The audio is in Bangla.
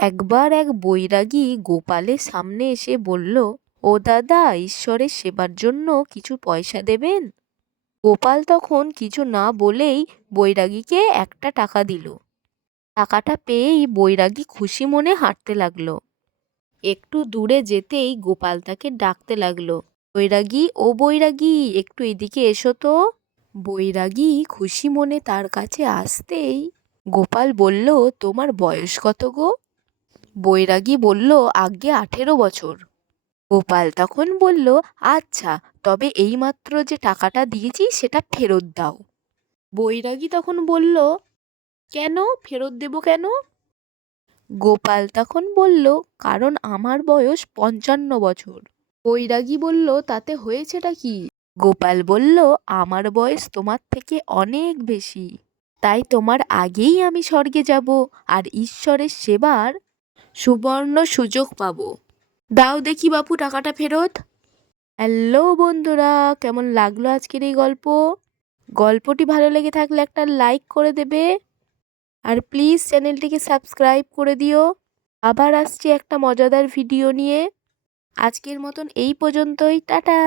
একবার এক বৈরাগী গোপালের সামনে এসে বলল, ও দাদা, ঈশ্বরের সেবার জন্য কিছু পয়সা দেবেন? গোপাল তখন কিছু না বলেই বৈরাগীকে একটা টাকা দিল। টাকাটা পেয়েই বৈরাগী খুশি মনে হাঁটতে লাগলো। একটু দূরে যেতেই গোপাল তাকে ডাকতে লাগলো, বৈরাগী, ও বৈরাগী, একটু এদিকে এসো তো। বৈরাগী খুশি মনে তার কাছে আসতেই গোপাল বলল, তোমার বয়স কত গো? বৈরাগী বলল, আজ্ঞে 18 বছর। গোপাল তখন বলল, আচ্ছা, তবে এইমাত্র যে টাকাটা দিয়েছি সেটা ফেরত দাও। বৈরাগী তখন বলল, কেন ফেরত দেব কেন? গোপাল তখন বলল, কারণ আমার বয়স 55 বছর। বৈরাগী বলল, তাতে হয়েছেটা কি? গোপাল বলল, আমার বয়স তোমার থেকে অনেক বেশি, তাই তোমার আগেই আমি স্বর্গে যাব আর ঈশ্বরের সেবার সুবর্ণ সুযোগ পাবো। দাও দেখি বাপু টাকাটা ফেরত। হ্যালো বন্ধুরা, কেমন লাগলো আজকের এই গল্প? গল্পটি ভালো লেগে থাকলে একটা লাইক করে দেবে, আর প্লিজ চ্যানেলটিকে সাবস্ক্রাইব করে দিও। আবার আসছি একটা মজাদার ভিডিও নিয়ে। আজকের মতন এই পর্যন্তই, টাটা।